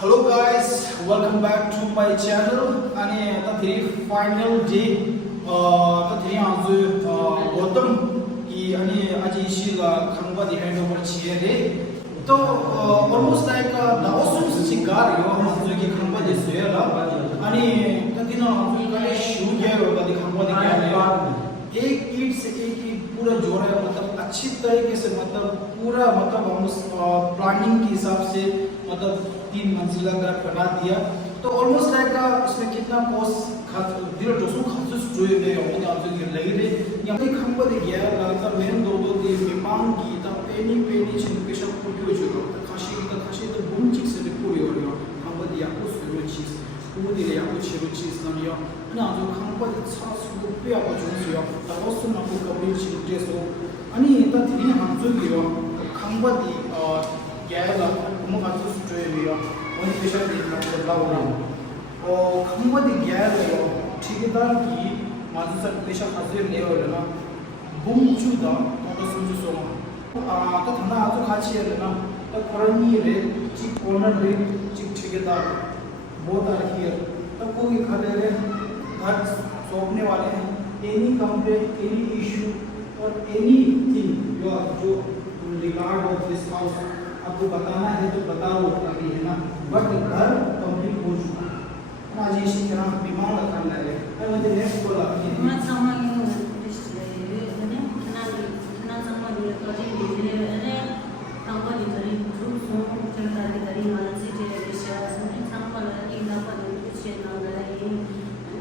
Hello guys, welcome back to my channel. आणि आता तरी फायनल डे आता तरी आज गौतम की आणि आज इशी खांबा दे हँडओव्हर चिरे तो ऑलमोस्ट लाइक दावसून शिकार यो म्हणजे की खांबा दे सोयला आणि तदिन आमचे शू घ्या होता ते खांबा दे घ्या एक ईट से एक पूरा जोड़ है मतलब अच्छी तरीके से मतलब पूरा मतलब हम प्लानिंग के हिसाब से मतलब 3 मंजिला घर बना दिया तो ऑलमोस्ट लाइक इसमें कितना पोस्ट दिलो दोस्तों खासुस जोए ले और आप जो ये लगी रे यहाँ पे खंबा दे गया लगता मेरे दो दी विमान की तब पेनी चिंकेशन पूरी हो चुका तो खाशी तो बूम चिक से पूरी हो रही हो खंबा दिया कुछ फिर चीज वो दिले या कुछ चीज ना यो ना जो खंबा दे सास वो पे आप जो यो तब उस ना को कभी चिंके सो अनि इतना धीरे हम जो यो खंबा दी गया मग खासुस जोए ले यो वही पेशा दे ना बदलाव ना और खंबा दे गया ले ठेकेदार की माझं सर पेशा खासर ले हो ना बूम चुदा तो समझो सो तो थना आजू खाची है ना तो करनी रे चिक कॉर्नर रे चिक ठेकेदार बहुत आ रही है तो कोई घर सौंपने वाले हैं एनी कंप्लेंट एनी इशू और एनीथिंग जो रिगार्ड ऑफ दिस हाउस आपको बताना है तो बताओ अभी है ना बट घर कंप्लीट हो चुका है आज इसी तरह बीमार रखना है और मुझे नेक्स्ट बोला मत समझ नहीं ना समझ नहीं तो ये अरे कंपनी तरी ग्रुप सो चलता है तरी मानसी जे विषय समझ संपल है ना पर कुछ ना गई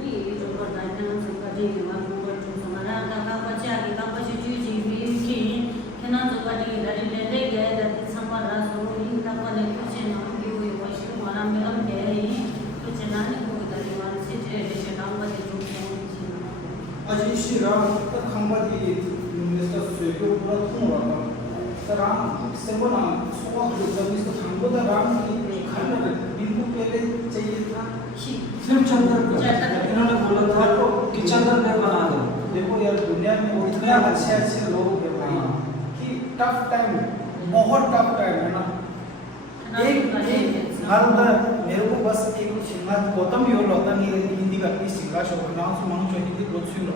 ये जो बताना सबका जे मालूम कर जो हमारा का बच्चा का बच्चे जी भी कि ना जो बड़ी लड़ी ले गए जाते संपल रासो इनका पर कुछ ना भी हुई वैसे हमारा में हम गए कुछ ना को तरी मानसी जे विषय काम बच्चे आज इसी राम तक खंबा दी मिस्टर सुयो पूरा थोड़ा तो राम से बना सोवा जब इसको खंबा दा राम की खाना बिल्कुल पहले चाहिए था सिर्फ चंदर इन्होंने बोला था कि चंदर पे बना दो देखो यार दुनिया में वो इतने अच्छे लोग हैं भाई कि टफ टाइम बहुत टफ टाइम है ना एक हर मेरे को बस एक सिंगा गौतम ही और होता नहीं हिंदी का भी सिंगा शो करना उसको मानो चाहिए हिंदी बहुत सुन लो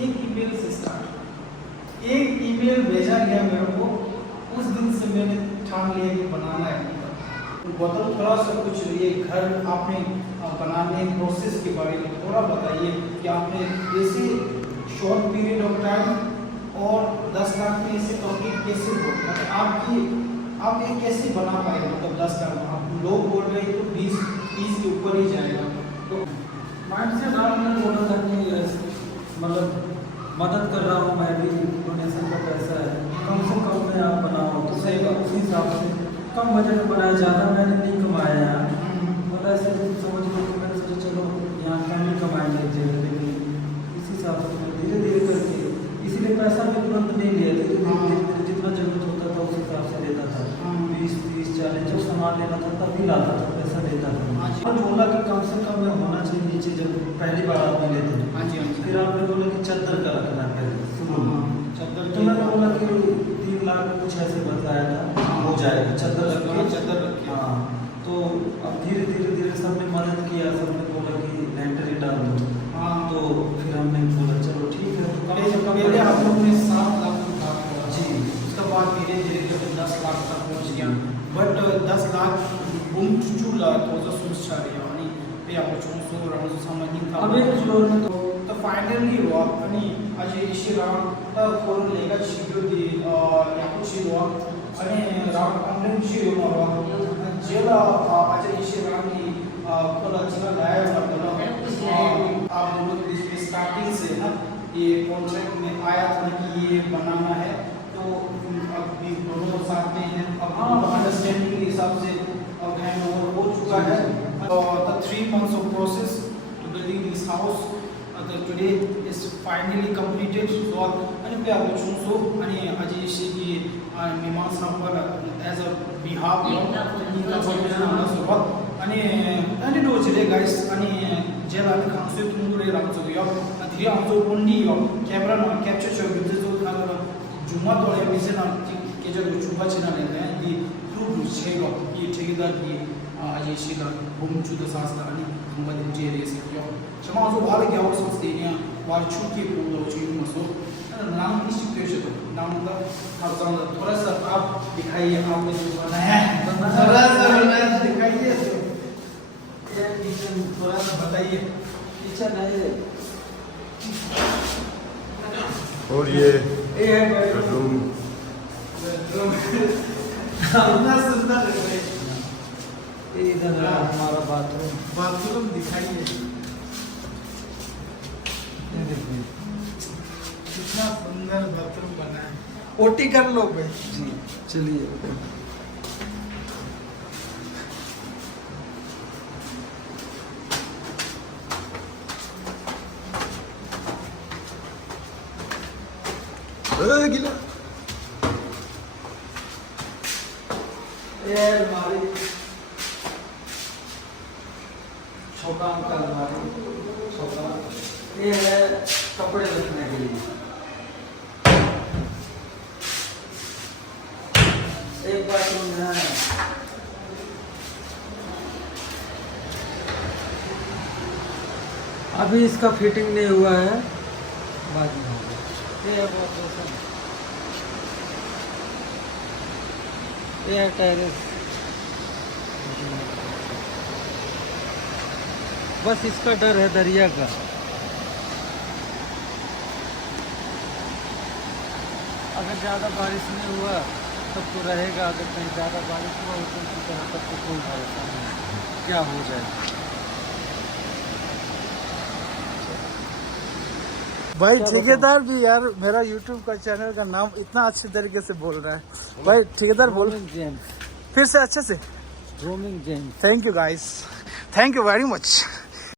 एक ईमेल से स्टार्ट एक ईमेल भेजा गया मेरे को उस दिन से मैंने ठान लिया कि बनाना है गौतम थोड़ा सा कुछ ये घर आपने बनाने प्रोसेस के बारे में थोड़ा बताइए कि आपने कैसे शॉर्ट पीरियड ऑफ टाइम और 10 लाख में इसे कंप्लीट कैसे हो मतलब आप ये कैसे बना पाए मतलब 10 लाख आप लोग बोल रहे हैं तो 20-30 के ऊपर ही जाएगा तो माइंड से राम ने बोला था कि मतलब मदद कर रहा हूँ मैं भी डोनेशन का पैसा है कम से कम में आप बनाओ तो सही बात उसी हिसाब से कम बजट में बनाया ज़्यादा मैंने नहीं कमाया यार मतलब ऐसे समझ लो कि मैंने सोचा चलो यहाँ कम ही कमाएंगे लेकिन इस हिसाब से धीरे धीरे करके इसीलिए पैसा भी तुरंत नहीं लिया धीरे जितना जरूरत होता था उस हिसाब से लेता था 20-30-40 जो सामान लेना था तभी लाता था पैसा देता था और बोला कि कम से कम में होना चाहिए नीचे जब पहली बार आदमी लेते हैं हाँ जी फिर आपने बोला कि चद्दर का रखना पहले चद्दर तो मैंने बोला कि 3 लाख कुछ ऐसे बताया था हो जाएगा चद्दर रख हाँ तो अब धीरे सबने मदद किया सबने बोला कि लेंटर ही डाल दो हाँ तो फिर हमने बोला चलो ठीक है पहले आप लोगों ने 7 लाख का जी उसके बाद धीरे धीरे 10 लाख तक पहुंच गया बट 10 लाख बूम चुचुला तो जो सुचारी आणि ते आपण चोंसो राहून सामाजिक था अब एक फ्लोर में तो फाइनली हुआ आणि आज इशी राम करून लेगा शिकलो दी या कुछ हुआ आणि राम कंप्लेंट शी हुआ जेला आज इशी राम की कोला जिला लाया हुआ आप लोगों को इसमें स्टार्टिंग से ना ये कॉन्ट्रैक्ट में आया था कि ये बनाना है तो अब भी दोनों साथ में हैं अब अंडरस्टैंडिंग के हिसाब से अब हैंडओवर हो चुका है the 3 months of process to building this house today is finally completed so आणि पे आपण चुनसो आणि अजय शेकी मीमांसा as a behalf आणि डोजले गाइस आणि जेला खांसो तुंगुरे रामचो यो धीरे आमचो कोंडी यो कॅमेरा कॅप्चर शो जो खाला जुमा तोळे मिसे ना के जो चुबा छिना ने ये प्रूफ छेगो ये ठेकेदारकी अजय शीला होमचुदा सास्ता आणि खंबादिन जेरेस यो शमा जो वाले क्या और संस्थेनिया वार छुट्टी पूरा चीज मसो नाम की सिचुएशन नाम का आप थोड़ा सा आप दिखाइए आपने जो बनाया है थोड़ा सा दिखाइए ये किचन थोड़ा सा बताइए किचन है और ये है बेडरूम इतना सुंदर है इधर है हमारा बाथरूम। बाथरूम दिखाइए ये देखिए कितना सुंदर बाथरूम बना है ओटी कर लो भाई जी चलिए। गिला ये अलमारी छोटा का अलमारी छोटा ये है कपड़े रखने के लिए। एक बाथरूम है अभी इसका फिटिंग नहीं हुआ है बाद में होगा। ये है बाथरूम ये है टेरेस बस इसका डर है दरिया का। अगर ज़्यादा बारिश नहीं हुआ तब तो रहेगा अगर कहीं ज़्यादा बारिश हुआ तो उसी तरह तब तो कोई भरोसा नहीं क्या हो जाए। भाई ठेकेदार भी यार मेरा YouTube का चैनल का नाम इतना अच्छे तरीके से बोल रहा है भाई ठेकेदार बोल जेम्स फिर से अच्छे से roaming James. Thank you guys thank you very much.